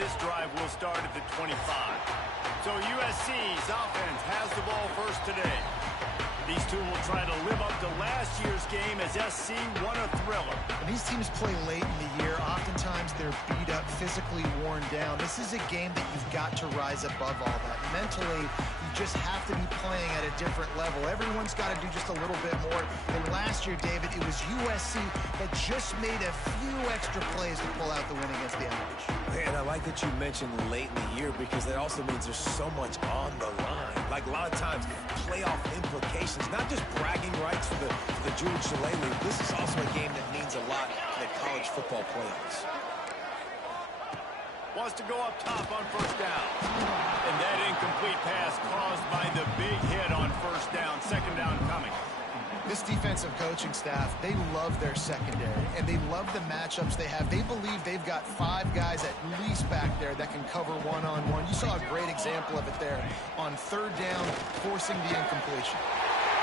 this drive will start at the 25. So USC's offense has the ball first today. These two will try to live up to last year's game as SC won a thriller. When these teams play late in the year, oftentimes they're beat up, physically worn down. This is a game that you've got to rise above all that. Mentally, you just have to be playing at a different level. Everyone's got to do just a little bit more. And last year, David, it was USC that just made a few extra plays to pull out the win against the Irish. And I like that you mentioned late in the year because that also means there's so much on the line. Like a lot of times, playoff implications, not just bragging rights for the George Shillelagh. This is also a game that means a lot in the college football playoffs. Wants to go up top on first down. And that incomplete pass caused by the big hit on first down. Second down coming. This defensive coaching staff, they love their secondary, and they love the matchups they have. They believe they've got 5 guys at least back there that can cover one-on-one. You saw a great example of it there on third down, forcing the incompletion.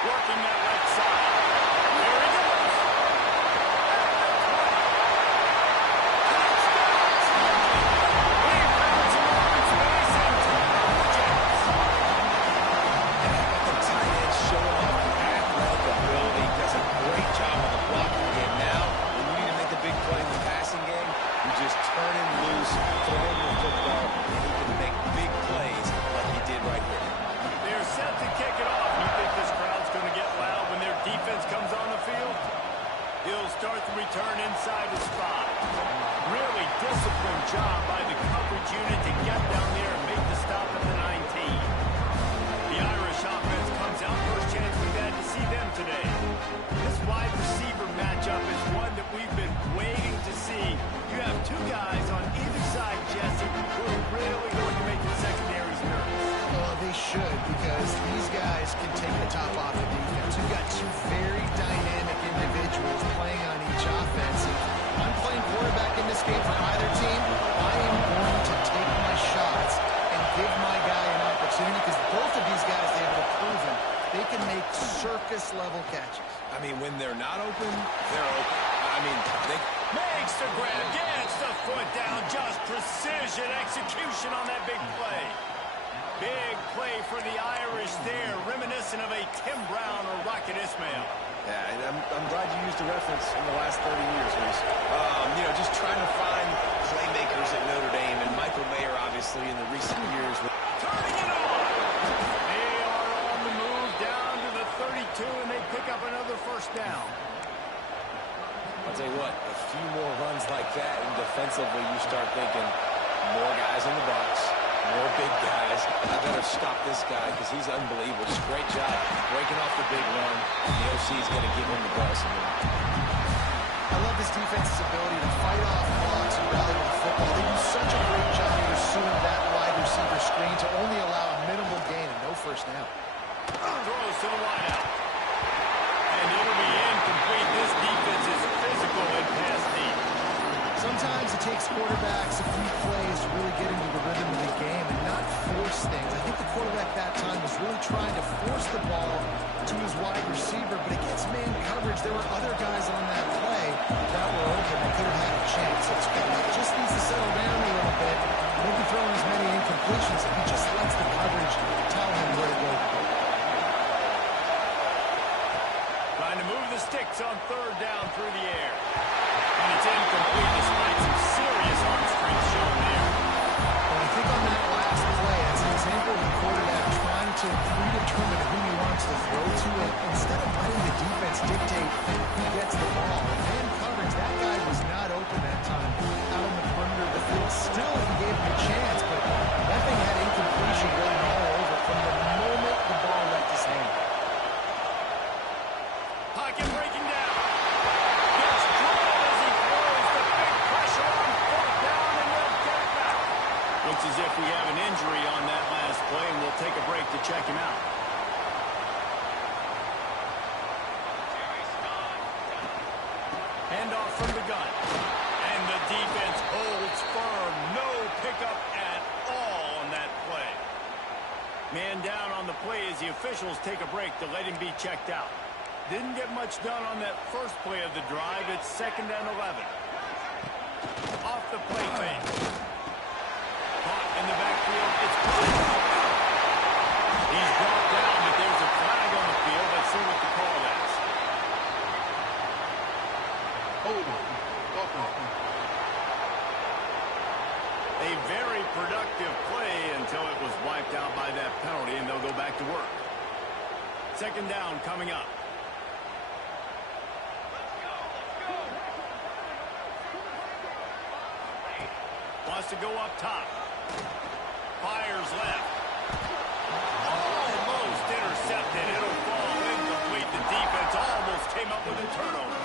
Working that left side. There he goes. Start the return inside the spot. Really disciplined job by the coverage unit to get down there and make the stop at the 19. The Irish offense comes out. First chance we've had to see them today. This wide receiver matchup is one that we've been waiting to see. You have 2 guys on either side, Jesse, who are really going to make the secondaries nervous. Well, they should, because these guys can take the top off the defense. You've got 2 very dynamic individuals playing on each offense. If I'm playing quarterback in this game for either team, I am going to take my shots and give my guy an opportunity, because both of these guys, they have proven they can make circus-level catches. I mean, when they're not open, they're open. I mean, they makes the grab, gets the foot down, just precision execution on that big play. Big play for the Irish there, reminiscent of a Tim Brown or Rocket Ismail. Yeah, and I'm glad you used the reference in the last 30 years, Reese. You know, just trying to find playmakers at Notre Dame, and Michael Mayer, obviously, in the recent years. Turning it on! They are on the move down to the 32, and they pick up another first down. I'll tell you what, a few more runs like that, and defensively you start thinking more guys in the box, more big guys. I better stop this guy because he's unbelievable. Just great job breaking off the big run. The OC is going to give him the ball. I love this defense's ability to fight off blocks and rally with the football. They do such a great job pursuing that wide receiver screen to only allow a minimal gain and no first down. Throws to the wideout. And it'll be incomplete. This defense is physical and pass deep. Sometimes it takes quarterbacks a few plays to really get into the rhythm of the game and not force things. I think the quarterback that time was really trying to force the ball to his wide receiver, but against man coverage, there were other guys on that play that were open that could have had a chance. So it's good. He just needs to settle down a little bit. Maybe throwing as many incompletions if he just lets the coverage tell him where to go. Trying to move the sticks on third down through the air. And it's incomplete despite some serious arm strength shown there. Well, I think on that last play, it's an example of the quarterback trying to predetermine who he wants to throw to, and instead of letting the defense dictate who gets the ball. Man coverage, that guy was not open that time out on the perimeter of the field. Still, he gave him a chance, but that thing had incompletion written all over from the moment the ball left his hand. Pocket breaking down. Gets drilled as he throws the big pressure on fourth down, and they'll get it back. Looks as if we have an injury on that last play, and we'll take a break to check him out. Handoff from the gun. And the defense holds firm. No pickup at all on that play. Man down on the play as the officials take a break to let him be checked out. Didn't get much done on that first play of the drive. It's 2nd and 11. Off the play fake. In the backfield, it's caught. He's brought down, but there's a flag on the field. Let's see what the call is. A very productive play until it was wiped out by that penalty, and they'll go back to work. Second down coming up. Wants to go up top. Fires left. Almost intercepted. It'll fall incomplete. The defense almost came up with a turnover.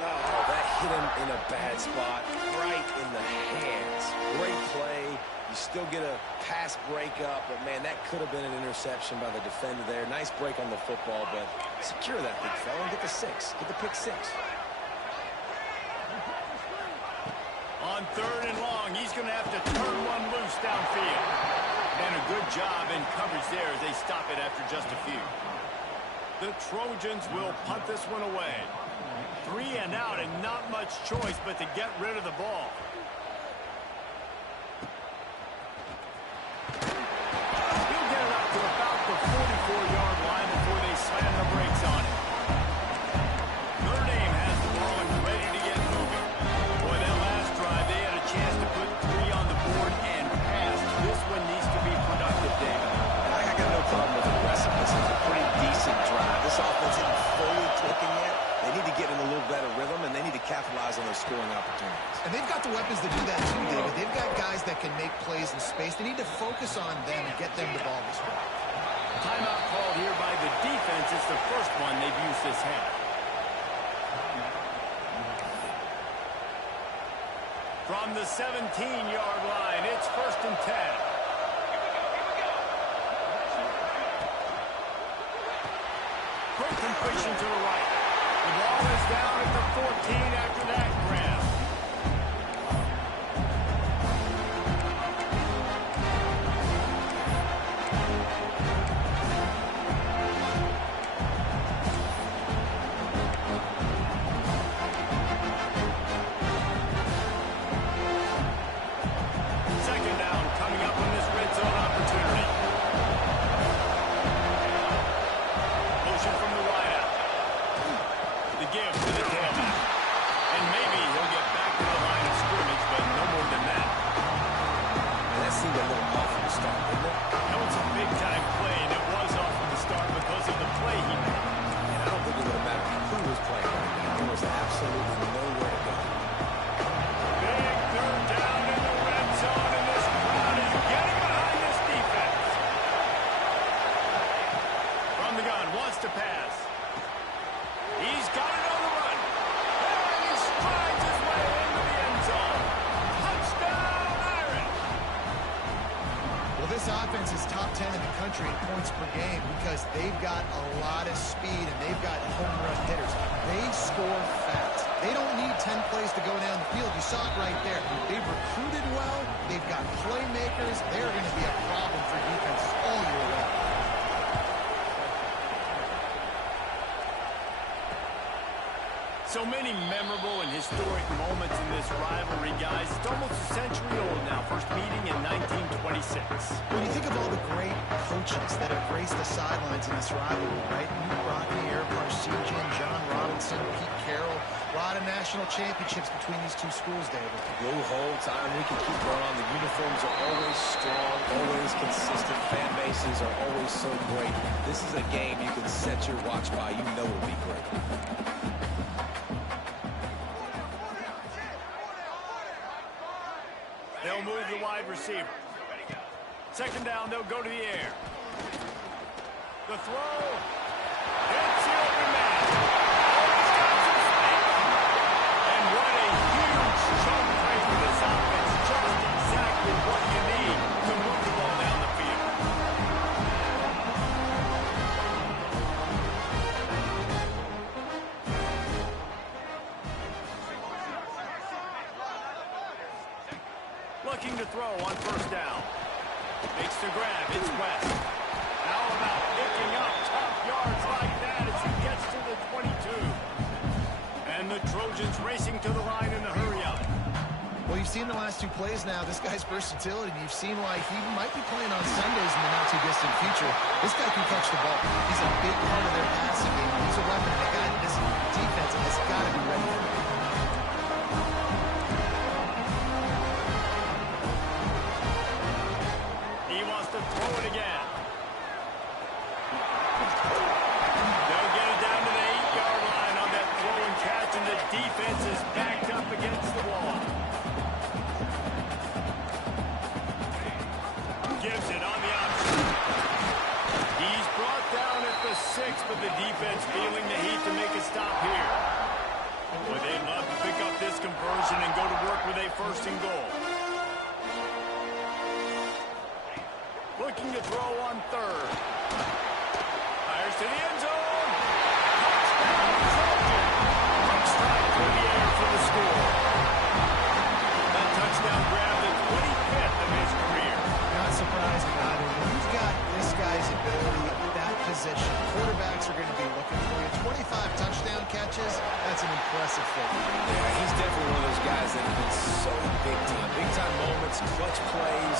Oh, that hit him in a bad spot, right in the hands. Great play. You still get a pass breakup, but, man, that could have been an interception by the defender there. Nice break on the football, but secure that big fella and get the 6. Get the pick 6. On third and long, he's going to have to turn one loose downfield. And a good job in coverage there as they stop it after just a few. The Trojans will punt this one away. 3 and out, and not much choice but to get rid of the ball. He'll get it up to about the 44-yard line before they slam the brakes on it. Notre Dame has the ball and ready to get moving. Boy, that last drive, they had a chance to put 3 on the board and pass. This one needs to be productive, David. I got no problem with aggressiveness. It's a pretty decent drive. This offense isn't fully clicking yet. They need to get in a little better rhythm, and they need to capitalize on those scoring opportunities. And they've got the weapons to do that too, David. They've got guys that can make plays in space. They need to focus on them and get them the ball this way. Timeout called here by the defense. It's the first one they've used this half. From the 17-yard line, it's 1st and 10. Quick completion to the right. The ball is down at the 14 after that grab. Second down coming up on this red zone opportunity. Motion from the wide out. The give to the tailback. And maybe he'll get back to the line of scrimmage, but no more than that. That seemed a little off from the start, didn't it? No, it's a big-time play, and it was off from the start because of the play he made. And I don't think it would have mattered who was playing right now. There was absolutely nowhere to go. Big third down in the red zone, and this crowd is getting behind this defense. From the gun, wants to pass. He's got it on the run. And he strides his way into the end zone. Touchdown, Irish! Well, this offense is top 10 in the country in points per game because they've got a lot of speed and they've got home run hitters. They score fast. They don't need 10 plays to go down the field. You saw it right there. They've recruited well. They've got playmakers. They're going to be a problem for defenses all year long. So many memorable and historic moments in this rivalry, guys. It's almost a century old now. First meeting in 1926. When you think of all the great coaches that have graced the sidelines in this rivalry, right? Luke Rockne, Eric Parsegian, John Robinson, Pete Carroll. A lot of national championships between these two schools, David. The whole time we can keep going on. The uniforms are always strong, always consistent. Fan bases are always so great. This is a game you can set your watch by. You know it'll be great. They'll move the wide receiver. Second down, they'll go to the air. The throw. Hits the open man. Always got some space. And what a huge chunk play for this offense. Just exactly what you need to move the ball down the field. Looking to throw on first down. Makes the grab. It's West. How about picking up tough yards like that as he gets to the 22? And the Trojans racing to the line in the hurry-up. Well, you've seen the last 2 plays now, this guy's versatility. You've seen why he might be playing on Sundays in the not-too-distant future. This guy can catch the ball. He's a big part of their passing game. He's a weapon, and a guy that this defense has got to be ready for him. He wants to throw it again. They'll get it down to the 8-yard line on that throw and catch, and the defense is backed up against the wall. Gives it on the option. He's brought down at the 6, but the defense feeling the heat to make a stop here. Well, they'd love to pick up this conversion and go to work with a 1st and goal. Looking to throw on 3rd. Fires to the end zone. Touchdown, quick strike through the air for the score. That touchdown grabbed the 25th of his career. Not surprising either. When you've got this guy's ability at that position, quarterbacks are going to be looking for you. 25 touchdown catches, that's an impressive feat. Yeah, he's definitely one of those guys that has been so big time. Big time moments, clutch plays,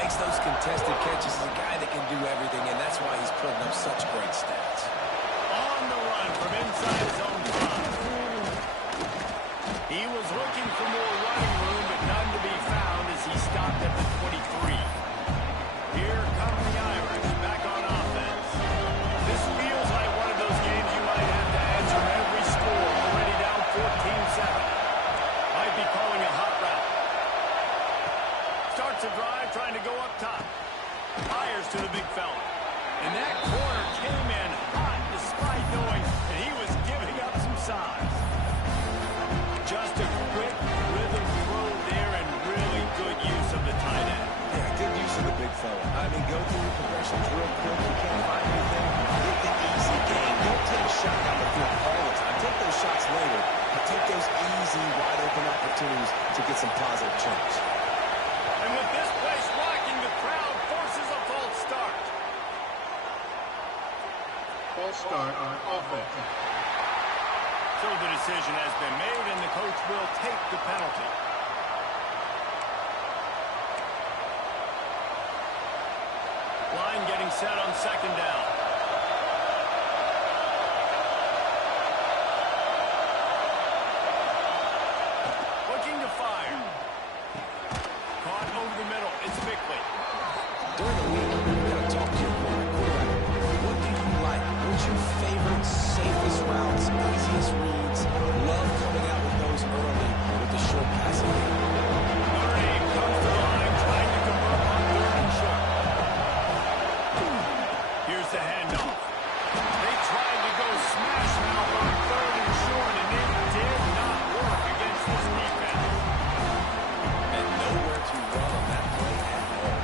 makes those contested catches. He's a guy that can do everything, and that's why he's putting up such great stats. On the run from inside his own 5. He was looking for more running room, but none to be found as he stopped at the 23. Here come the Irish back on offense. This feels like one of those games you might have to answer every score. Already down 14-7. Might be calling a hot route. Starts a drive trying to go up top. Fires to the big fella. And that corner came in hot despite knowing that he was giving up some size. Just a quick rhythm throw there and really good use of the tight end. Yeah, good use of the big fella. I mean, go through the progressions real quick. You can't find anything. Get the easy game. Don't take a shot down the field all the time. Take those shots later, but take those easy, wide-open opportunities to get some positive change. And with this place rocking, the crowd forces a false start. False start on offense. So the decision has been made, and the coach will take the penalty. Line getting set on 2nd down. Looking to fire. Caught over the middle. It's Bickley. During the week, we're going to talk to your quarterback. What do you like? What's your favorite, safest routes, easiest reads? Love coming out with those early with the short passing game. Notre Dame comes to the line, trying to convert on 3rd and short. Here's the handoff. They tried to go smash mouth on 3rd and short, and it did not work against this defense. And nowhere to run on that play at all.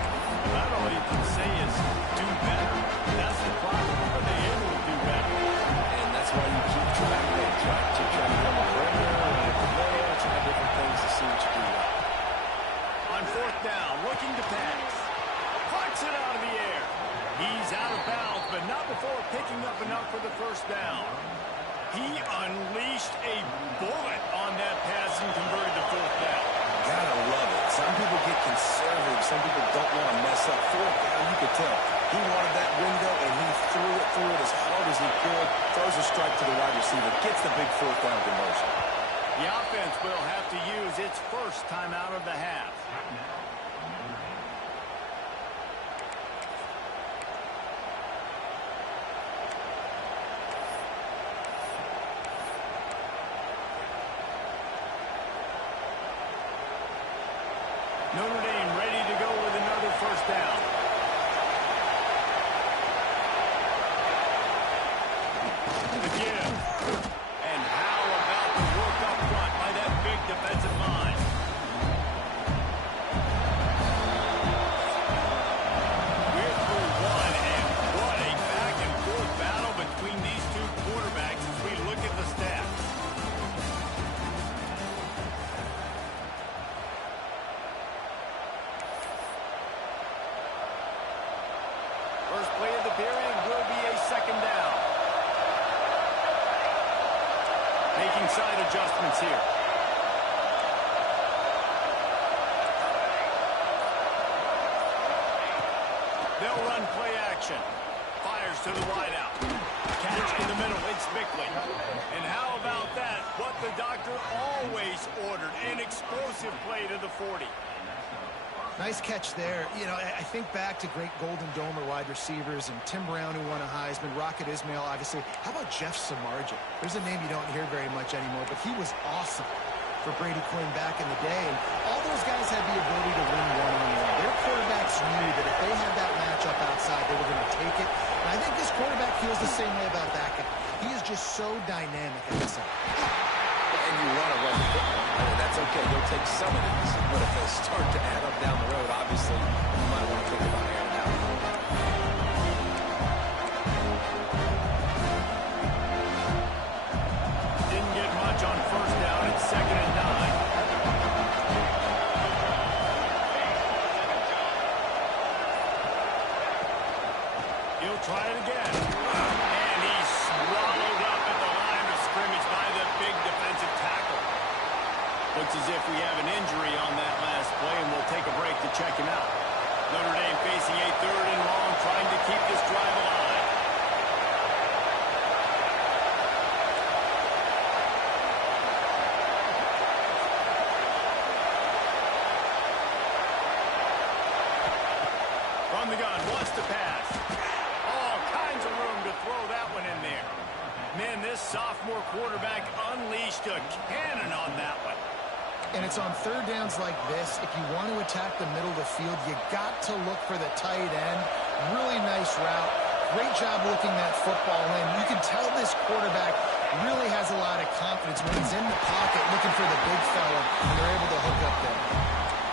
Not all you can say is do better. That's the problem. Are they able to do better? And that's why you keep trying to try to run the perimeter, try different things to see what you do. On 4th down, looking to pass. Puts it out of the air. He's out of bounds, but not before picking up enough for the 1st down. He unleashed a bullet on that pass and converted the 4th down. Gotta love it. Some people get conservative. Some people don't want to mess up. 4th down, you could tell. He wanted that window, and he threw it as hard as he could. Throws a strike to the wide receiver. Gets the big 4th down conversion. The offense will have to use its first timeout of the half. Notre Dame ready to go with another 1st down. The give. And how about the work up front by that big defensive line? We're through 1, and what a back-and-forth battle between these 2 quarterbacks as we look at the stats. First play of the period will be a 2nd down. Making side adjustments here. action. Fires to the wideout. Catch in the middle. It's Bickley. And how about that? What the doctor always ordered. An explosive play to the 40. Nice catch there. You know, I think back to great Golden Domer wide receivers and Tim Brown, who won a Heisman, Rocket Ismail, obviously. How about Jeff Samardzija? There's a name you don't hear very much anymore, but he was awesome for Brady Quinn back in the day. And all those guys had the ability to win one-on-one. Their quarterbacks knew that if they had that matchup outside, they were going to take it. And I think this quarterback feels the same way about that guy. He is just so dynamic at the side. And you want to run the football. I mean, that's okay. You'll take some of these. But if they start to add up down the road, obviously, you might want to think about airing it out. Didn't get much on first down. It's 2nd and 9. He'll try it again. And he's swallowed up at the line of scrimmage by the big defensive tackle. Looks as if we have an injury on that last play, and we'll take a break to check him out. Notre Dame facing a 3rd and long, trying to keep this drive alive. From the gun, wants to pass. All kinds of room to throw that one in there. Man, this sophomore quarterback unleashed a cannon on that one. And it's on 3rd downs like this. If you want to attack the middle of the field, you got to look for the tight end. Really nice route. Great job looking that football in. You can tell this quarterback really has a lot of confidence when he's in the pocket looking for the big fella, and they're able to hook up there.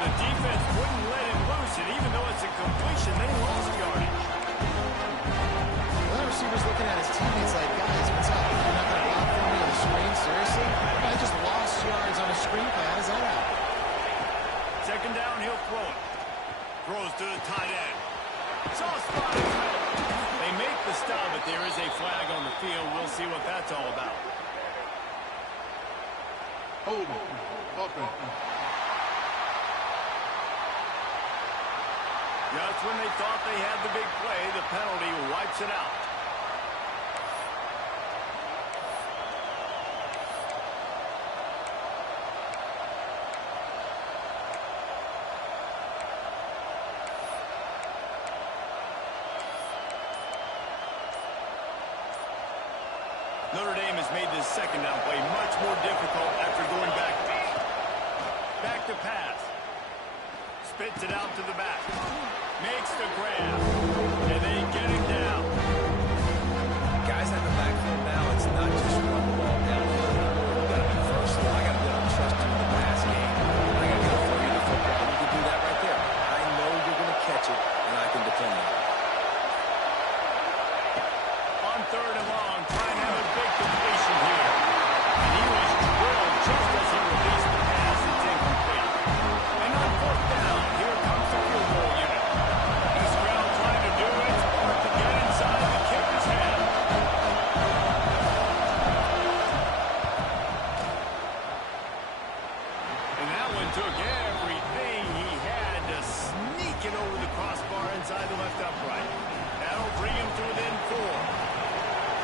The defense wouldn't let it loose, and even though it's a completion, they lost yardage. Well, the receiver's looking at his teammates like, guys, what's up? You're not going to block for me on the screen? Seriously? I just lost yards on a screen play. How does that happen? 2nd down, he'll throw it. Throws to the tight end. Soft spot in the middle. They make the stop, but there is a flag on the field. We'll see what that's all about. Hold on. Offense. Just when they thought they had the big play, the penalty wipes it out. Notre Dame has made this 2nd down play much more difficult after going back. Back to pass. Spits it out to the back. Makes the grab. And they get him down. Guys at the backfield now, it's not just run the ball down the field. You've got to be versatile. I got to be able to trust you in the pass game. I got to be able to throw you the football. You can do that right there. I know you're going to catch it, and I can depend on it. On 3rd and long, trying to have a big completion here. And he was drilled just as he released the pass. It's incomplete. And on 4th down, here comes the field goal unit. Israel trying to do its part to get inside the kicker's head. And that one took everything he had to sneak it over the crossbar inside the left upright. That'll bring him to within 4.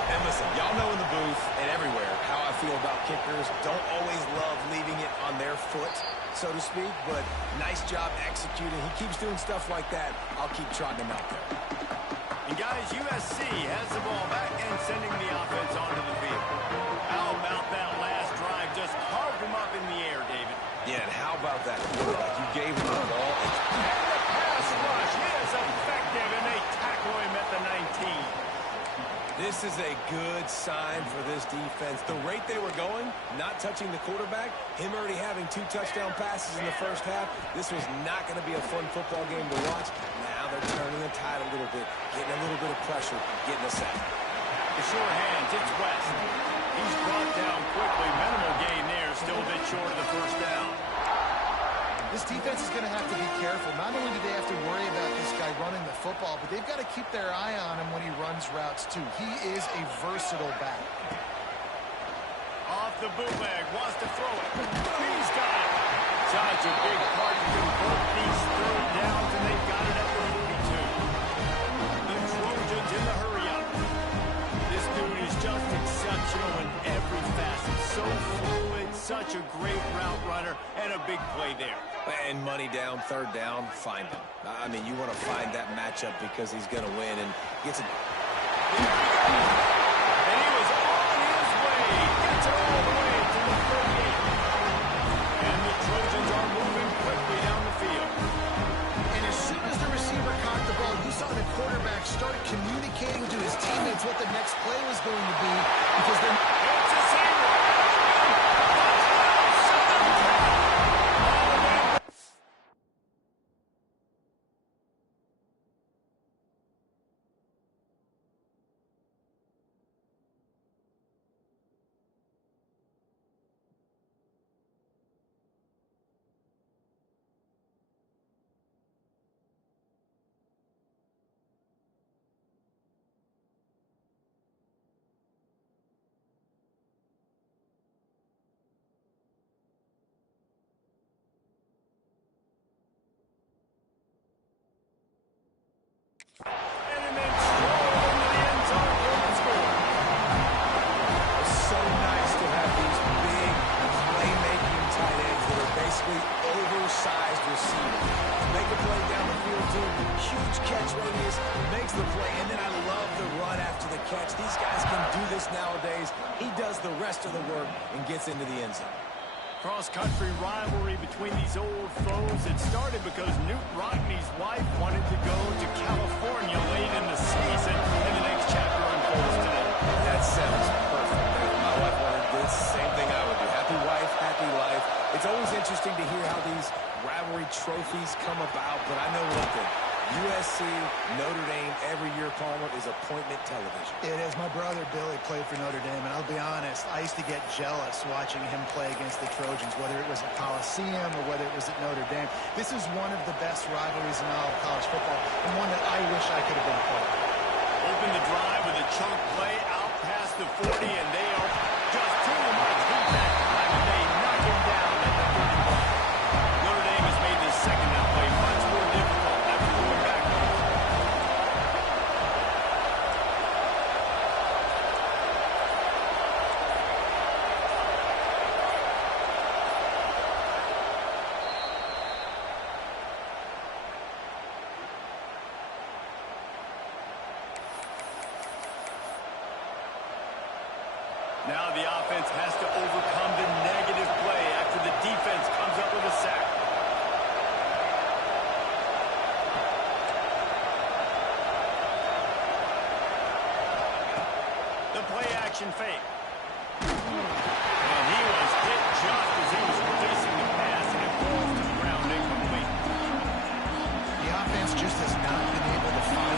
And listen, y'all know in the booth and everywhere how I feel about kickers. Don't always love leaving it on their foot, so to speak, but nice job executing. He keeps doing stuff like that. I'll keep trotting him out there. And guys, USC has the ball back and sending the offense onto the field. How about that last drive? Just carved him up in the air, David. Yeah, and how about that quarterback? You gave him the ball. And the pass rush is effective, and they tackle him at the 19. This is a good sign for this defense. The rate they were going, not touching the quarterback, him already having 2 touchdown passes in the first half, this was not going to be a fun football game to watch. Now they're turning the tide a little bit, getting a little bit of pressure, getting a sack. The short hands, it's West. He's brought down quickly. Minimal gain there, still a bit short of the first down. This defense is going to have to be careful. Not only do they have to worry about this guy running the football, but they've got to keep their eye on him when he runs routes, too. He is a versatile back. Off the bootleg, wants to throw it. He's got it. Such a big part to convert these 3rd downs, and they've got it at the 42. The trophy just exceptional in every facet. So fluid, such a great route runner, and a big play there. And money down, third down, find him. I mean, you want to find that matchup because he's going to win and gets it. And he was on his way. Gets it all the way to the 38. And the Trojans are moving quickly down the field. And as soon as the receiver caught the ball, you saw the quarterback start communicating to his teammates what the next play was going to be because they're... It's a single. And then strolled into the end zone for the score. It's so nice to have these big playmaking tight ends that are basically oversized receivers. Make a play down the field, too. Huge catch radius, makes the play, and then I love the run after the catch. These guys can do this nowadays. He does the rest of the work and gets into the end zone. Cross-country rivalry between these old foes. It started because Newt Rodney's wife wanted to go to California late in the season, and the next chapter unfolds today. That sounds perfect. If my wife wanted this, same thing I would do. Happy wife, happy life. It's always interesting to hear how these rivalry trophies come about, but I know one thing. USC, Notre Dame, every year, Palmer, is appointment television. It is. My brother Billy played for Notre Dame, and I'll be honest, I used to get jealous watching him play against the Trojans, whether it was at Coliseum or whether it was at Notre Dame. This is one of the best rivalries in all of college football, and one that I wish I could have been a part of. Open the drive with a chunk play out past the 40, and they are just too much heat that time, and they knock him down at the 31. Notre Dame has made this second down play much more difficult after going back. Now the offense has to overcome the negative play after the defense comes up with a sack. The play action fake. And he was hit just as he was releasing the pass, and it falls to the ground incomplete. The offense just has not been able to find...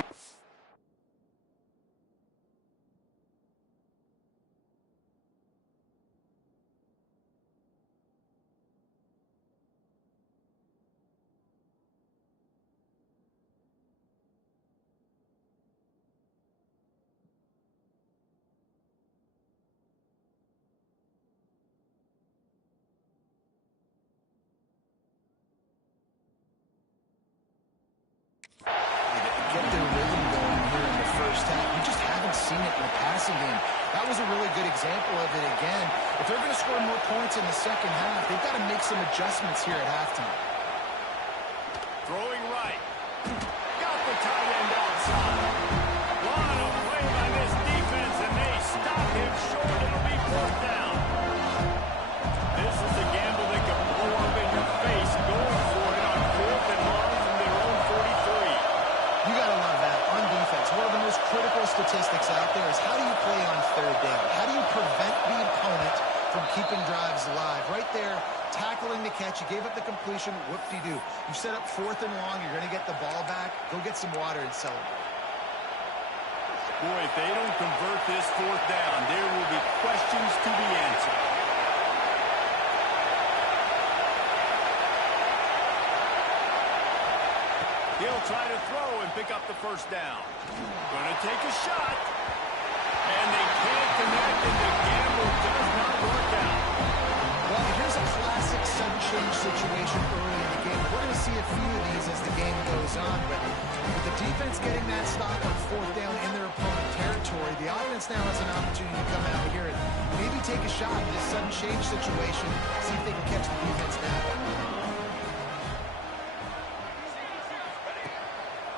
get their rhythm going here in the first half. We just haven't seen it in the passing game. That was a really good example of it again. If they're going to score more points in the second half, they've got to make some adjustments here at halftime. Throwing right. Got the tight end outside. What a play by this defense, and they stop him short. It'll be fourth down. This is a gamble that can blow up in your face, going for it on 4th and long from their own 43. You got to love that on defense. One of the most critical statistics out there is how do you play on third down? How do you prevent the opponent from keeping drives alive? Right there, tackling the catch. You gave up the completion. Whoop-de-doo. You set up 4th and long. You're going to get the ball back. Go get some water and celebrate. Boy, if they don't convert this 4th down, there will be questions to be answered. He'll try to throw and pick up the first down. Gonna take a shot. And they can't connect, and the gamble does not work out. Well, here's a classic sudden change situation early in the game. We're going to see a few of as the game goes on. But with the defense getting that stop on 4th down in their opponent territory, territory. The offense now has an opportunity to come out here and maybe take a shot in this sudden change situation, see if they can catch the defense now.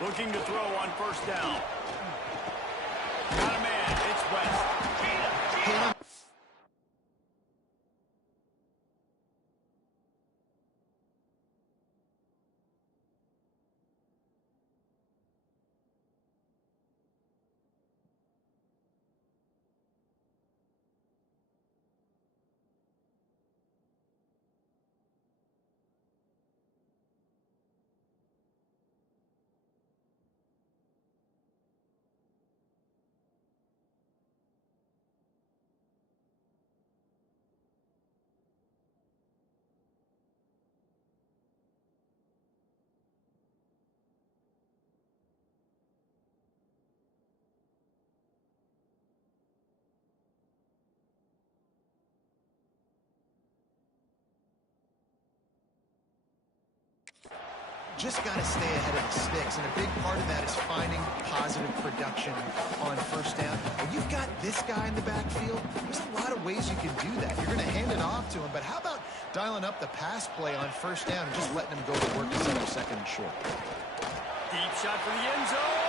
Looking to throw on first down. Got a man. It's West. Just got to stay ahead of the sticks, and a big part of that is finding positive production on first down. When you've got this guy in the backfield, there's a lot of ways you can do that. You're going to hand it off to him, but how about dialing up the pass play on first down and just letting him go to work to set up second and short? Deep shot for the end zone,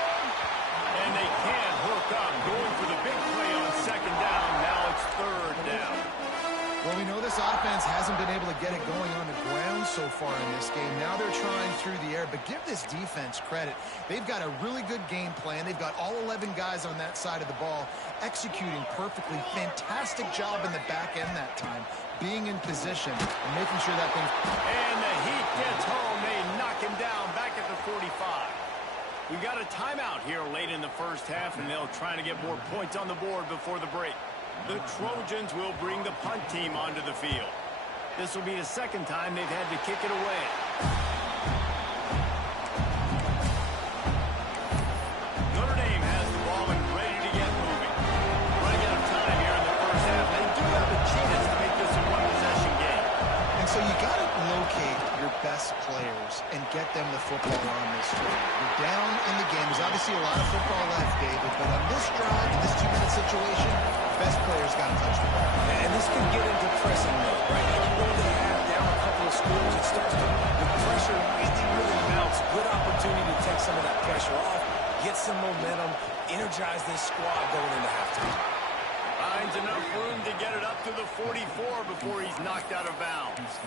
and they can't hook up. Going for the big play on second down. Now it's third down. Well, we know this offense hasn't been able to get it going on the ground so far in this game. Now they're trying through the air, but give this defense credit. They've got a really good game plan. They've got all 11 guys on that side of the ball executing perfectly. Fantastic job in the back end that time, being in position and making sure that thing... And the heat gets home. They knock him down back at the 45. We got a timeout here late in the first half, and they'll try to get more points on the board before the break. The Trojans will bring the punt team onto the field. This will be the second time they've had to kick it away. Notre Dame has the ball and ready to get moving. Running out of time here in the first half. They do have a chance to make this a one-possession game. And so you got to locate your best players and get them the football on this drive. You're down in the game. There's obviously a lot of football left, David, but on this drive, in this 2-minute situation, best players got to touch the ball. And this can get into pressing mode, right? You go to the half, down a couple of scores, it starts to, the pressure really mounts. Good opportunity to take some of that pressure off, get some momentum, energize this squad going into halftime. Finds enough room to get it up to the 44 before he's knocked out of bounds.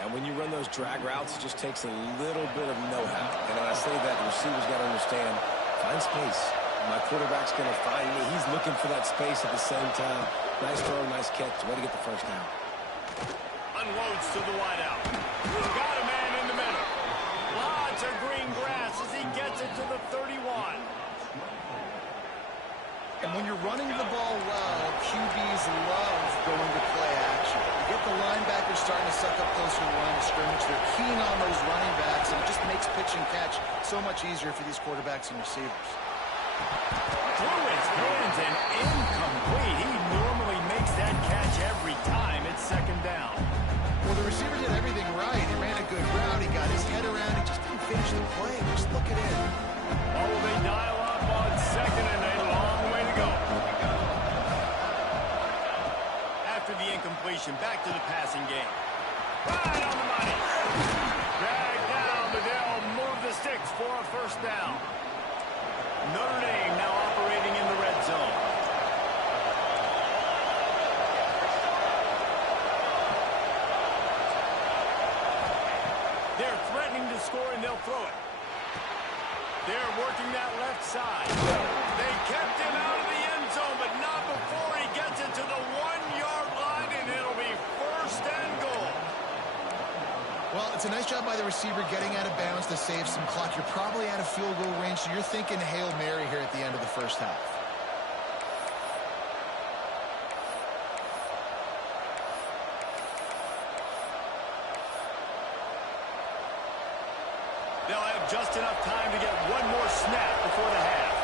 And when you run those drag routes, it just takes a little bit of know-how. And when I say that, the receiver's got to understand, find space. My quarterback's going to find me. He's looking for that space at the same time. Nice throw, nice catch. Way to get the first down. Unloads to the wideout. Got a man in the middle. Lots of green grass as he gets it to the 31. And when you're running the ball well, QBs love going to play action. You get the linebackers starting to suck up closer to the line of scrimmage. They're keen on those running backs, and it just makes pitch and catch so much easier for these quarterbacks and receivers. Through his hands and incomplete. He normally makes that catch every time. It's second down. Well, the receiver did everything right. He ran a good route. He got his head around. He just didn't finish the play. Just look at it. Oh, they dial up on second and a long way to go. After the incompletion, back to the passing game. Right on the money. Dragged down, but they'll move the sticks for a first down. Notre Dame now operating in the red zone. They're threatening to score, and they'll throw it. They're working that left side. They kept him out of the end zone, but not before he gets it to the 1-yard line, and it'll be first and goal. Well, it's a nice job by the receiver getting out of bounds to save some clock. You're probably out of field goal range, so you're thinking Hail Mary here at the end of the first half. They'll have just enough time to get one more snap before the half.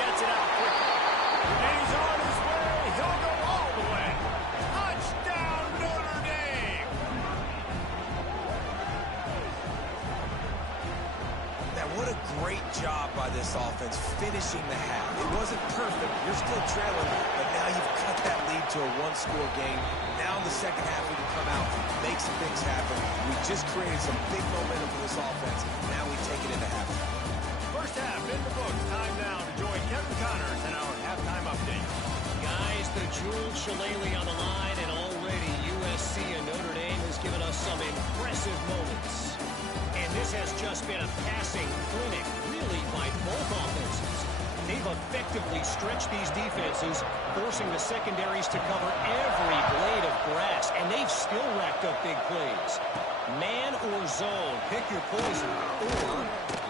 Gets it out quickly. And he's on his way. He'll go all the way. Touchdown, Notre Dame. finishing the half. It wasn't perfect. You're still trailing, but now you've cut that lead to a one-score game. Now in the second half, we can come out, make some things happen. We just created some big momentum for this offense. Now we take it into halftime. First half in the books. Time now to join Kevin Connors in our halftime update. Guys, the jeweled shillelagh on the line, and already USC and Notre Dame has given us some impressive moments. And this has just been a passing clinic, really, by both offenses. They've effectively stretched these defenses, forcing the secondaries to cover every blade of grass, and they've still racked up big plays. Man or zone, pick your poison, or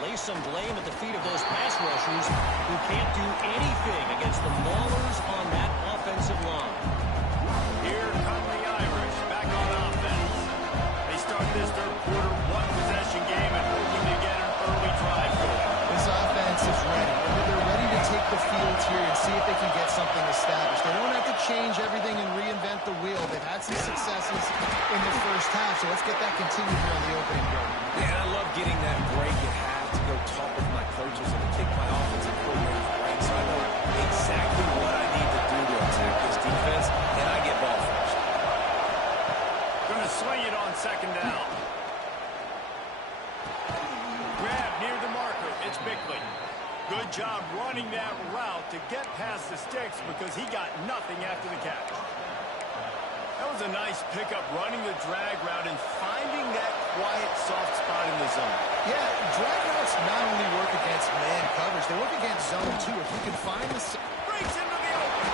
lay some blame at the feet of those pass rushers who can't do anything against the maulers on that offensive line. Here come the Irish back on offense. They start this third quarter one-possession game and hoping to get an early drive going. This offense is ready. They're ready to take the field here and see if they can get something established. They don't have to change everything and reinvent the wheel. They've had some successes in the first half, so let's get that continued here on the opening drive. Man, I love getting that break at half to go talk with my coaches and to kick my offensive coordinator's brain so I know exactly what I need to do to attack this defense, and I get ball first. Going to swing it on second down. Grab near the marker. It's Bickley. Good job running that route to get past the sticks because he got nothing after the catch. That was a nice pickup, running the drag route and finding that quiet, soft spot in the zone. Yeah, drag routes not only work against man coverage, they work against zone too. If you can find the... Breaks into the open.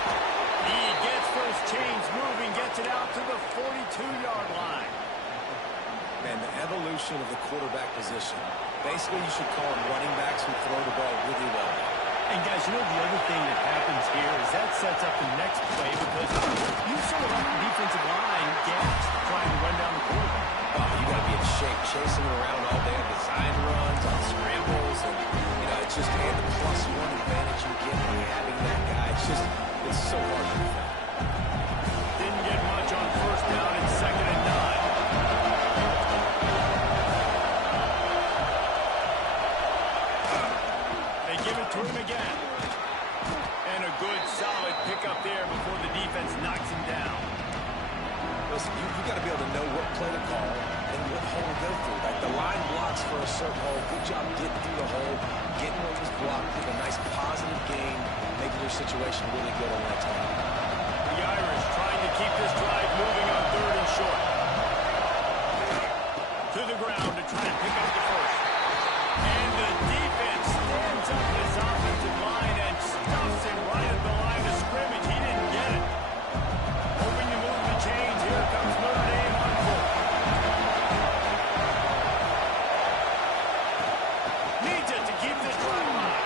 He gets those chains moving, gets it out to the 42-yard line. Man, the evolution of the quarterback position. Basically, you should call them running backs who throw the ball really well. And guys, you know the other thing that happens here is that sets up the next play because you sort of let the defensive line gaps trying to run down the quarterback. Oh, you got to be in shape, chasing him around all day on design runs, on scrambles, and it's just and the +1 advantage you get by having that guy. It's so hard to defend. Didn't get much on first down and second and 9. They give it to him again. And a good, solid pickup there before the defense knocks him down. Listen, you got to be able to know what play to call and what hole to go through. Like the line blocks for a certain hole. Good job getting through the hole, getting what was blocked, getting a nice positive game, making your situation really good on that time. The Irish trying to keep this drive moving on third and short. To the ground to try to pick up the first. And the defense stands up his offensive line and stuffs him right at the line of scrimmage. He didn't get it. Hoping to move the chains. Here comes Notre Dame on fourth. Needs it to keep this drive alive.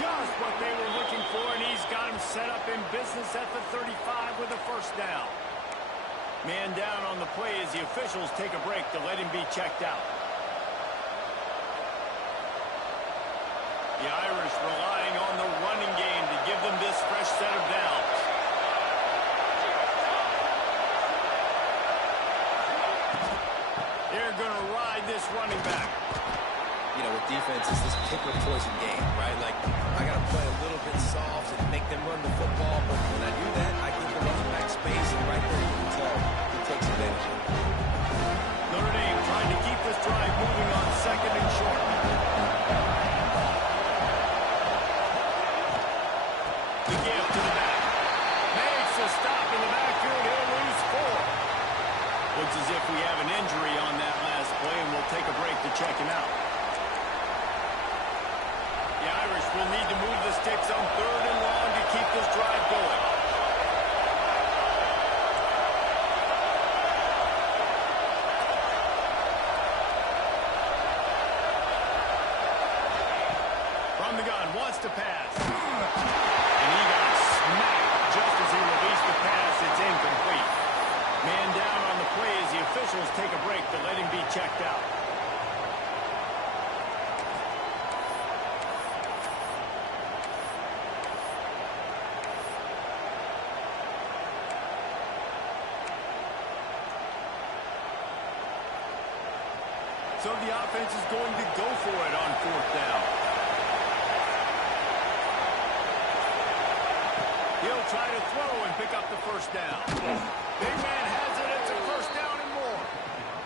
Just what they were looking for, and he's got him set up in business at the 35 with a first down. Man down on the play as the officials take a break to let him be checked out. The Irish relying on the running game to give them this fresh set of downs. They're going to ride this running back. With defense, it's this pick or poison game, right? Like, I got to play a little bit soft and make them run the football, but when I do that, I give the running back space, and right there you can tell he takes advantage of it. Notre Dame trying to keep this drive moving on second and short. The give to the back. Makes a stop in the backfield. He'll lose 4. Looks as if we have an injury on that last play, and we'll take a break to check him out. The Irish will need to move the sticks on third and long to keep this drive going. From the gun, wants to pass. And he got smacked just as he released the pass. It's incomplete. Man down on the play as the officials take a break to let him be checked out. So the offense is going to go for it on fourth down. He'll try to throw and pick up the first down. Big man has it. It's a first down and more.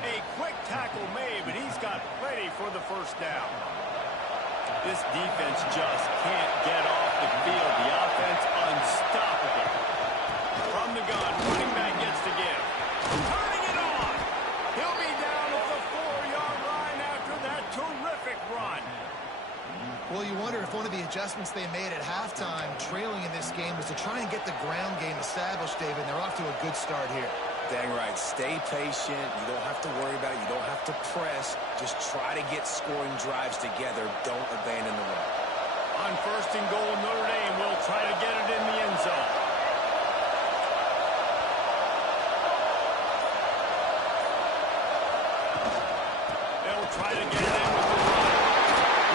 A quick tackle made, but he's got plenty for the first down. This defense just can't get off the field. The offense unstoppable. From the gun, running back gets to give. Turning it on. He'll be down at the 4-yard line after that terrific run. Well, you wonder if one of the adjustments they made at halftime, trailing in this game, was to try and get the ground game established, David. They're off to a good start here. Dang right. Stay patient. You don't have to worry about it. You don't have to press. Just try to get scoring drives together. Don't abandon the run. On first and goal, Notre Dame will try to get it in the end zone. They'll try to get it in with the run.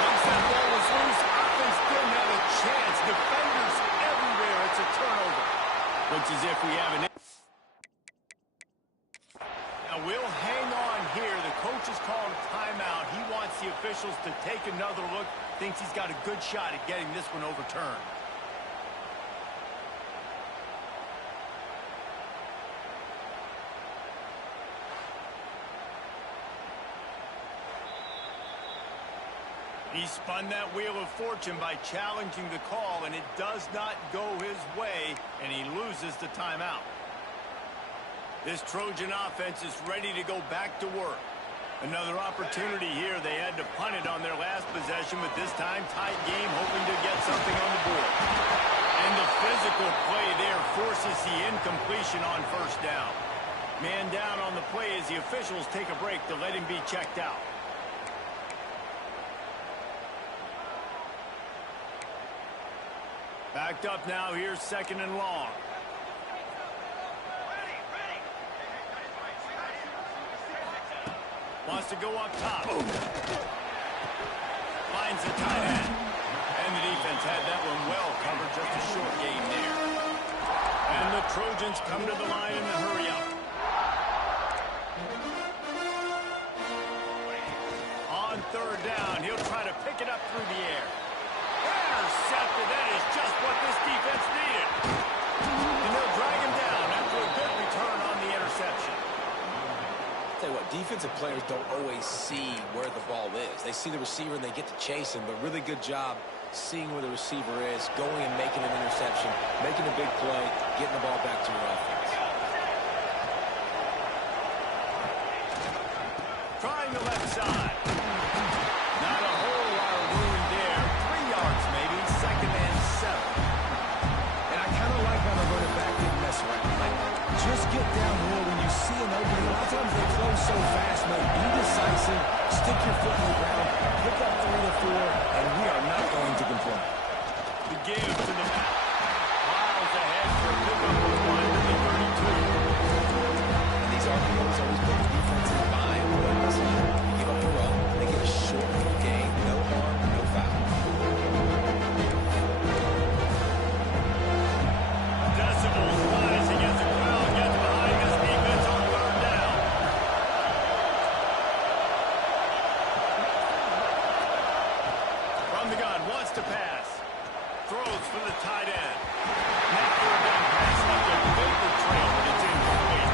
Once that ball was loose, offense didn't have a chance. Defenders everywhere. It's a turnover. Looks as if we have an... Now we'll hang on here. The coach has called a timeout. He wants the officials to take another look. Thinks he's got a good shot at getting this one overturned. He spun that wheel of fortune by challenging the call, and it does not go his way, and he loses the timeout. This Trojan offense is ready to go back to work. Another opportunity here. They had to punt it on their last possession, but this time tight game, hoping to get something on the board. And the physical play there forces the incompletion on first down. Man down on the play as the officials take a break to let him be checked out. Backed up now. Here's second and long. Wants to go up top. Finds the tight end. And the defense had that one well covered. Just a short game there. And the Trojans come to the line in the hurry up. On third down, he'll try to pick it up through the air. Intercepted. That is just what this defense needed. And they'll drag him down after a good return on the interception. Tell you what, defensive players don't always see where the ball is. They see the receiver and they get to chase him, but really good job seeing where the receiver is, going and making an interception, making a big play, getting the ball back to your offense. Trying the left side. Not a whole lot of room there. 3 yards maybe, second and 7. And I kind of like how the running back didn't mess around. Like, just get downhill when you see an opening. A lot of times they close so fast, man. Be decisive, stick your foot in the ground, pick up 3 to 4, and we are not going to complain. The give to the back. Miles ahead for a pickup of 1 to the 32. And these RPOs always put the defense in the bind. You give up the run, they get a short game, no harm, no foul. Decibels rising as the crowd gets behind this defense on third down. From the gun, wants to pass. Throws for the tight end. Not third down pass, like a vapor trail, but it's incomplete.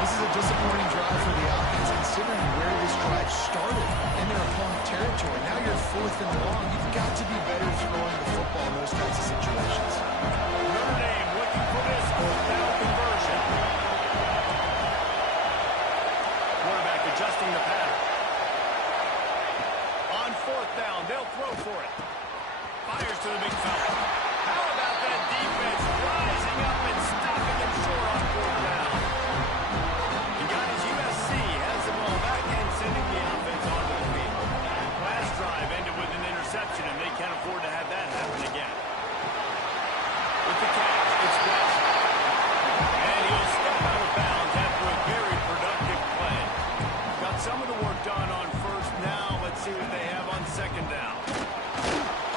This is a disappointing drive for the offense, considering where this drive started in their opponent territory. Now you're fourth and long. You've got to be better throwing the football in those types of situations. Notre Dame looking for this fourth down conversion. Quarterback adjusting the pattern. On fourth down, they'll throw for it. Fires to the big fella. How about that defense rising up and stopping him short on fourth down? And guys, USC has the ball back and sending the offense onto the field. Last drive ended with an interception, and they can't afford to have that happen again. With the catch, it's West. And he'll step out of bounds after a very productive play. Got some of the work done on first. Now let's see what they have on second down.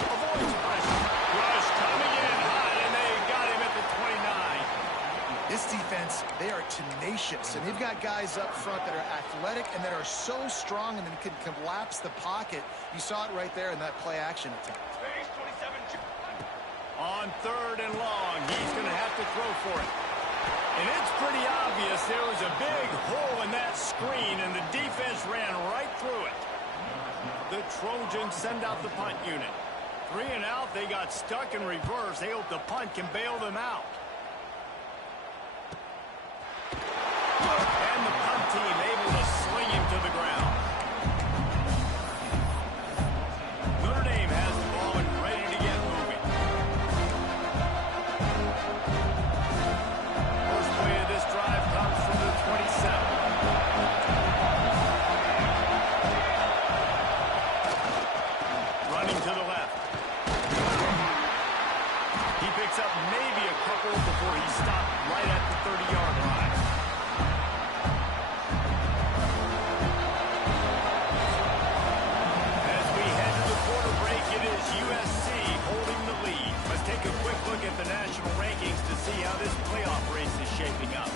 Avoids pressure. Rush coming in high, and they got him at the 29. This defense, they are tenacious, and they've got guys up front that are athletic and that are so strong and then can collapse the pocket. You saw it right there in that play-action attempt. On third and long. He's going to have to throw for it. And it's pretty obvious there was a big hole in that screen, and the defense ran right through it. The Trojans send out the punt unit. 3 and out, they got stuck in reverse. They hope the punt can bail them out. And the punt team able to sling him to the ground. Notre Dame has the ball and ready to get moving. First play of this drive comes from the 27. Running to the left. He picks up maybe a couple before he stopped right at the 30-yard line. As we head to the quarter break, it is USC holding the lead. Let's take a quick look at the national rankings to see how this playoff race is shaping up.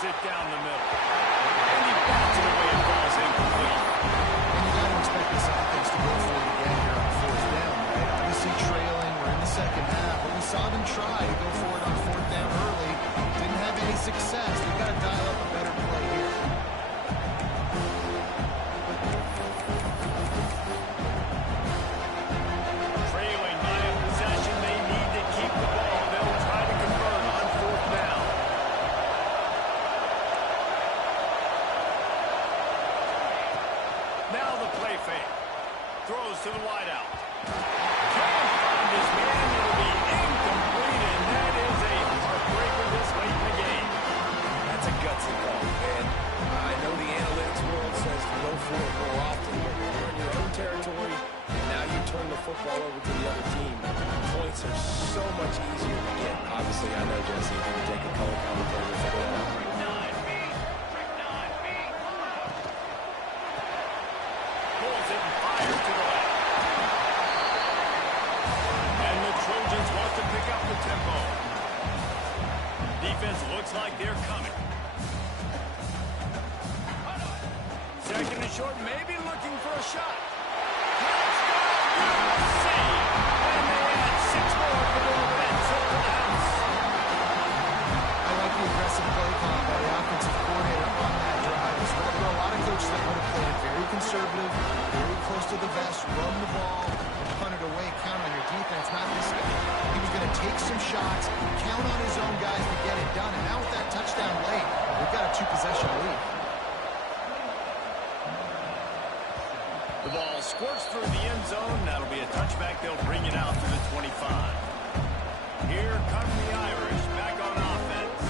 It down the middle. And he bats it away and falls incomplete. And you got to expect this offense to go for it again here on 4th down, right? Obviously trailing. We're in the second half, but we saw them try to go for it on 4th down early. Didn't have any success. They've got to dial up a better play here. Trailing by a possession, they need to keep the ball. They'll try to convert on 4th down. Now the play fake. Throws to the wideout. Can't find his man. It'll be incomplete, and that is a heartbreaker this late in the game. That's a gutsy call, and I know the analytics world says to go for it more often, but when you're in your own territory, and now you turn the football over to the other team, points are so much easier to get. Obviously, I know, Jesse, it didn't take a color commentator to figure that out. Tempo. Defense looks like they're coming. Second and short, maybe looking for a shot. Touchdown, USC! And they add 6 more for the defense over the house. I like the aggressive play call by the offensive coordinator on that drive. There's a lot of coaches that would have played it very conservative, very close to the vest, run the ball, punt it away, count on your defense, not this guy. He was going to take some shots, count on his own guys to get it done. And now with that touchdown late, we've got a 2-possession lead. The ball squirts through the end zone. That'll be a touchback. They'll bring it out to the 25. Here come the Irish back on offense.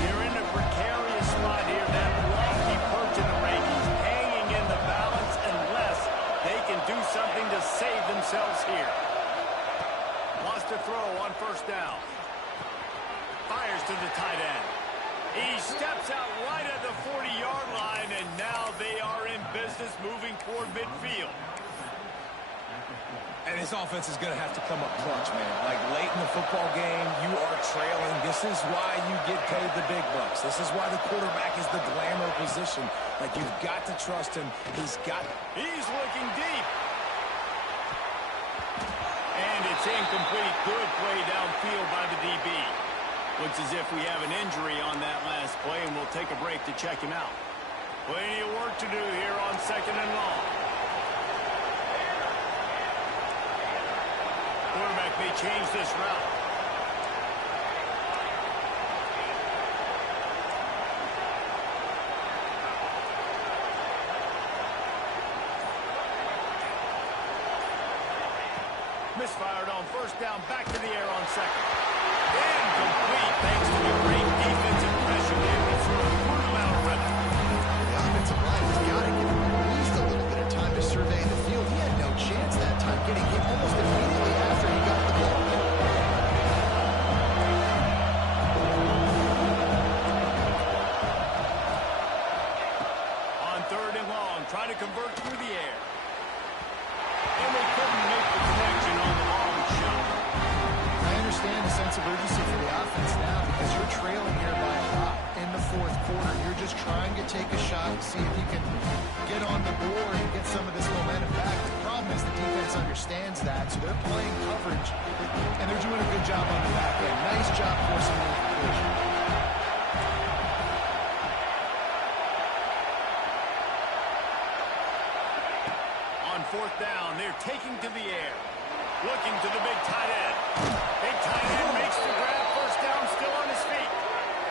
They're in a precarious spot here. That lofty perch in the rankings, hanging in the balance unless they can do something to save themselves here. Wants to throw on 1st down. Fires to the tight end. He steps out right at the 40-yard line, and now they are in business moving toward midfield. And this offense is going to have to come up clutch, man. Like, late in the football game, you are trailing. This is why you get paid the big bucks. This is why the quarterback is the glamour position. Like, you've got to trust him. He's looking deep. And it's incomplete. Good play downfield by the DB. Looks as if we have an injury on that last play, and we'll take a break to check him out. Plenty of work to do here on 2nd and long. Quarterback may change this route. Misfired on first down, back to the air on second. Incomplete, thanks to the great defensive pressure there. It's sort of put him out of rhythm. The offensive line has got to give him at least a little bit of time to survey the field. He had no chance that time, getting hit almost immediately after he got the ball. On third and long, trying to convert through the air. And they couldn't make the connection on the long shot. I understand the sense of urgency for the offense now because you're trailing here by a lot in the fourth quarter. You're just trying to take a shot and see if you can get on the board and get some of this momentum back. The problem is the defense understands that, so they're playing coverage, and they're doing a good job on the back end. Nice job forcing the incompletion. On fourth down, they're taking to the air. Looking to the big tight end. Big tight end makes the grab. First down, still on his feet.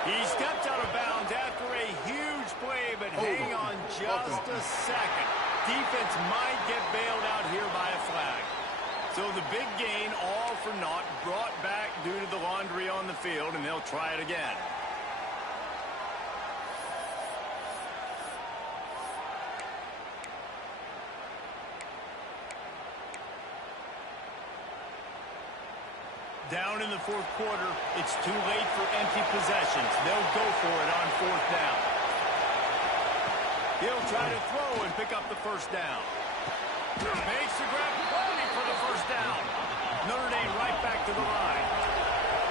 He stepped out of bounds after a huge play, but hang on just a second. Defense might get bailed out here by a flag. So the big gain, all for naught, brought back due to the laundry on the field, and they'll try it again. Down in the fourth quarter, it's too late for empty possessions. They'll go for it on fourth down. He'll try to throw and pick up the first down. Makes the grab, only for the first down. Notre Dame right back to the line.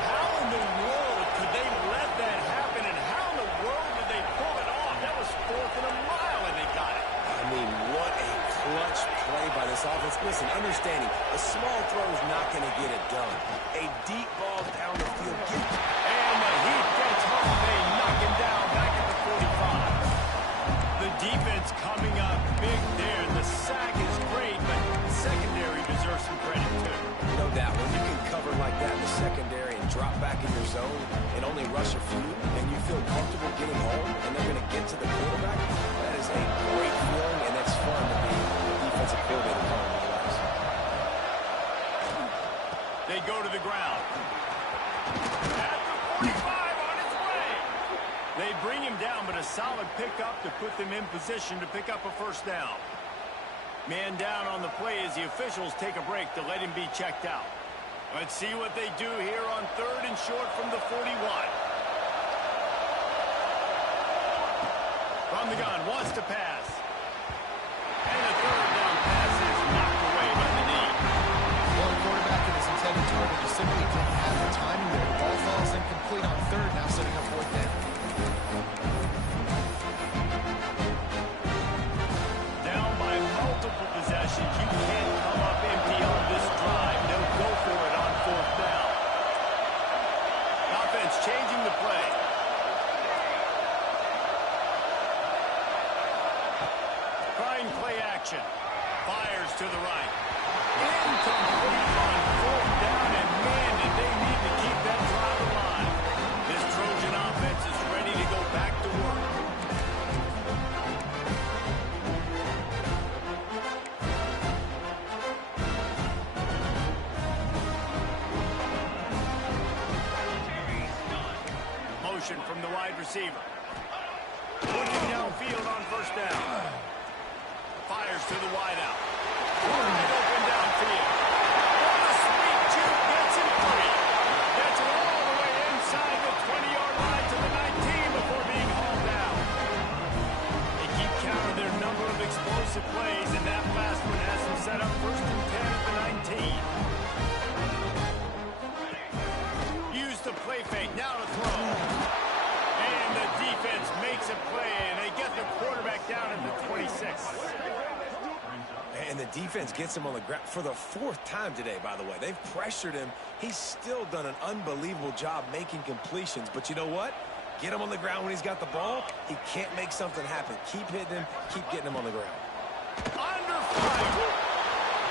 How in the world could they let that happen, and how in the world did they pull it off? That was fourth and a mile, and they got it. I mean, what a clutch play by this offense. Listen, understanding, a small throw is not going to get it done. A deep ball down the field. And the Heat gets home. They knock him down back at the 45. The defense coming up big there. The sack is great, but the secondary deserves some credit, too. No doubt. When you can cover like that in the secondary and drop back in your zone and only rush a few, and you feel comfortable getting home, and they're going to get to the quarterback, that is a great feeling, and it's fun to be a defensive coordinator calling the plays. They go to the ground. At the 45 on its way. They bring him down, but a solid pickup to put them in position to pick up a first down. Man down on the play as the officials take a break to let him be checked out. Let's see what they do here on third and short from the 41. From the gun, wants to pass. And the third down pass is knocked away by the knee. Well, the quarterback and his intended target just simply didn't have the timing there. The ball falls incomplete on third, now setting up fourth down. Down by multiple possessions. You can't come up empty on this drive. They'll go for it on fourth down. Offense changing the play. Trying play action. Fires to the right. Incomplete on fourth down, and man, did they need to keep that drive alive. This Trojan offense is ready to go back to work. Motion from the wide receiver. Looking downfield on first down. Fires to the wideout. Wide open downfield. What a sweet juke, gets him free. Gets it all the way inside the 20-yard line to the 19 before being hauled down. They keep count of their number of explosive plays, and that last one has them set up first and 10 at the 19. Use the play fake, now to throw. And the defense makes a play, and they get the quarterback down at the 26. And the defense gets him on the ground for the fourth time today, by the way. They've pressured him. He's still done an unbelievable job making completions. But you know what? Get him on the ground when he's got the ball. He can't make something happen. Keep hitting him. Keep getting him on the ground. Under fire.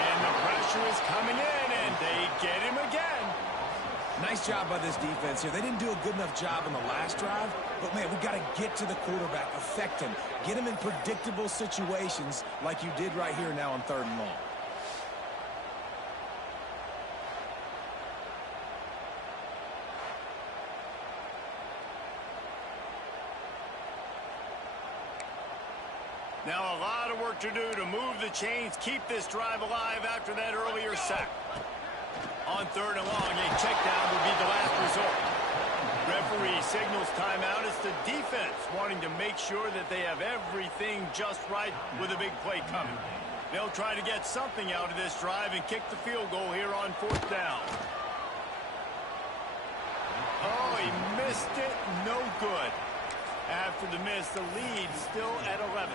And the pressure is coming in, and they get him again. Nice job by this defense here. They didn't do a good enough job in the last drive, but, man, we got to get to the quarterback, affect him, get him in predictable situations like you did right here now on third and long. Now a lot of work to do to move the chains, keep this drive alive after that earlier sack. On 3rd and long, a check down would be the last resort. Referee signals timeout. It's the defense wanting to make sure that they have everything just right with a big play coming. They'll try to get something out of this drive and kick the field goal here on 4th down. Oh, he missed it. No good. After the miss, the lead still at 11.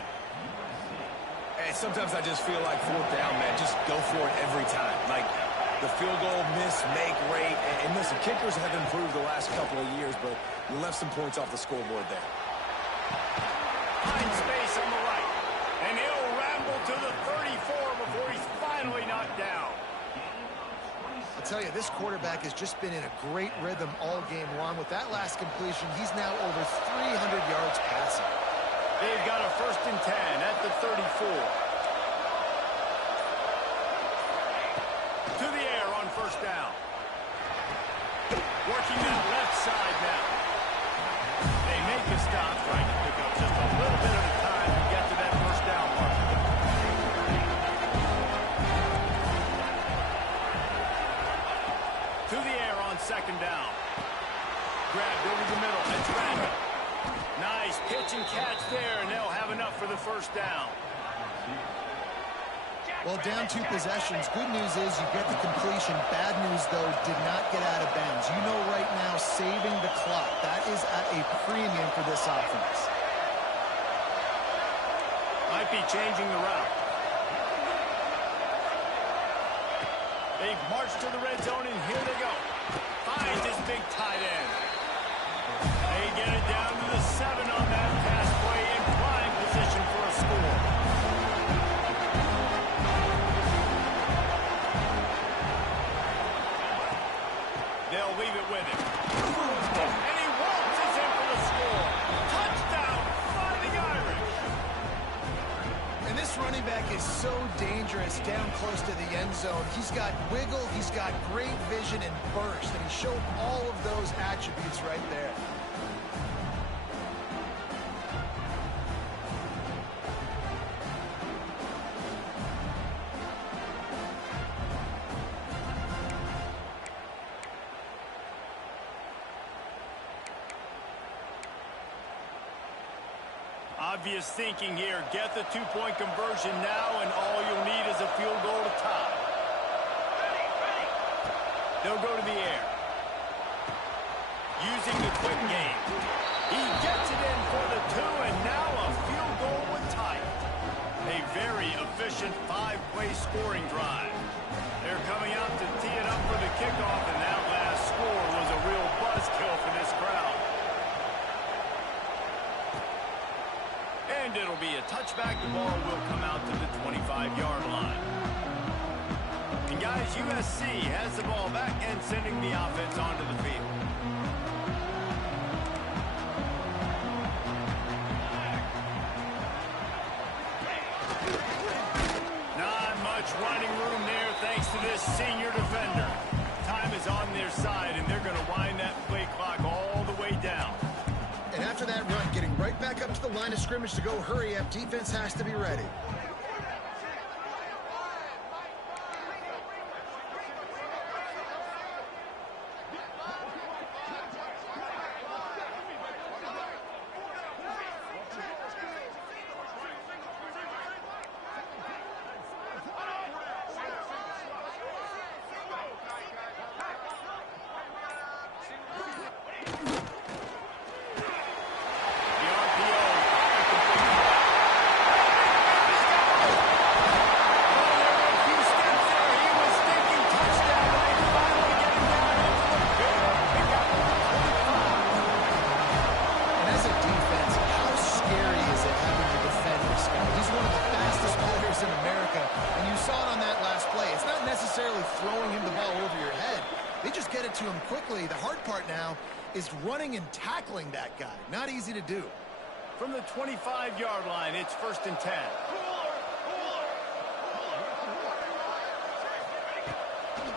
Hey, sometimes I just feel like 4th down, man. Just go for it every time. Like the field goal, miss, make, rate. And listen, kickers have improved the last couple of years, but you left some points off the scoreboard there. Find space on the right. And he'll ramble to the 34 before he's finally knocked down. I'll tell you, this quarterback has just been in a great rhythm all game long. With that last completion, he's now over 300 yards passing. They've got a 1st and 10 at the 34. To the air on 1st down. Working that left side now. They make the stop, trying to pick up just a little bit of the time to get to that 1st down mark. To the air on 2nd down. Grabbed over the middle. It's random. Nice pitch and catch there, and they'll have enough for the 1st down. Well, down 2 possessions. Good news is you get the completion. Bad news, though, did not get out of bounds. You know right now, saving the clock. That is at a premium for this offense. Might be changing the route. They've marched to the red zone, and here they go. Finds his big tight end. They get it down to the 7 on that pass play in prime position for a score. They'll leave it with him. And he waltzes in for the score. Touchdown, Fighting Irish. And this running back is so dangerous down close to the end zone. He's got wiggle, he's got great vision and burst, and he showed all of those attributes right there. Obvious thinking here. Get the 2-point conversion now, and all you'll need is a field goal to tie. They'll go to the air. Using the quick game. He gets it in for the 2, and now a field goal would tie it. A very efficient 5-play scoring drive. They're coming out to tee it up for the kickoff, and that last score was a real buzzkill for this crowd. And it'll be a touchback. The ball will come out to the 25-yard line. And guys, USC has the ball back and sending the offense onto the field. Not much running room there thanks to this senior defender. Time is on their side, and they're going to wind that play clock all the way down. And after that run, getting right back up to the line of scrimmage to go hurry up, defense has to be ready. Is running and tackling that guy. Not easy to do. From the 25-yard line, it's 1st and 10.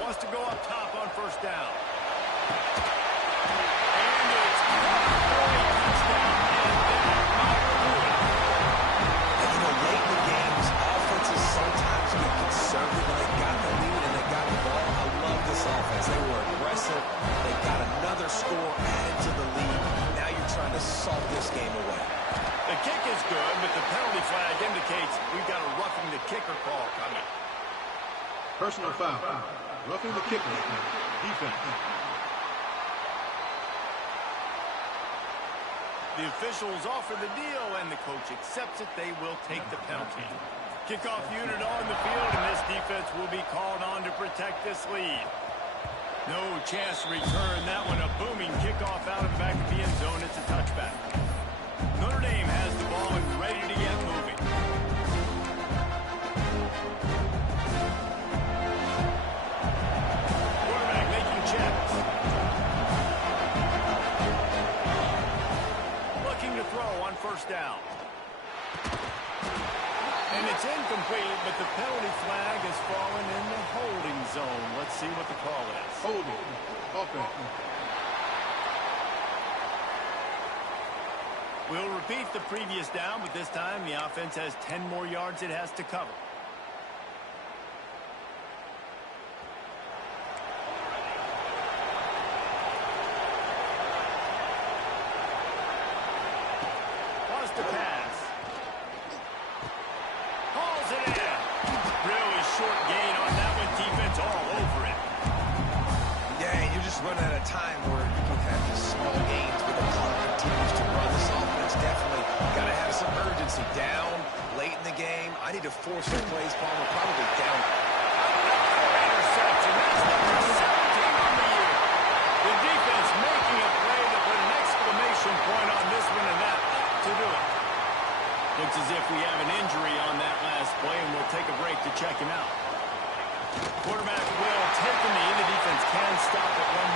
Wants to go up top on 1st down. And it's caught for a touchdown. And that might do it. And you know kick is good, but the penalty flag indicates we've got a roughing the kicker call coming. Personal foul. Roughing the kicker. Defense. The officials offer the deal, and the coach accepts it. They will take the penalty. Kickoff unit on the field, and this defense will be called on to protect this lead. No chance to return that one. A booming kickoff out of the back of the end zone. It's a touchback. Notre Dame has the ball and ready to get moving. Quarterback making checks. Looking to throw on first down. And it's incomplete, but the penalty flag has fallen in the holding zone. Let's see what the call is. Holding. Offense. We'll repeat the previous down, but this time the offense has 10 more yards it has to cover. Wants to pass. Hauls it in. Really short gain on that one. Defense all over it. Yeah, you're just running out of time where you can have these small gains where the clock continues to run. This offense definitely got to have some urgency. Down late in the game. I need to force some plays. Palmer probably down. Interception. That's number 17 on the year. The defense making a play to put an exclamation point on this one, and that ought to do it. Looks as if we have an injury on that last play, and we'll take a break to check him out. Quarterback will take the knee. The defense can stop it one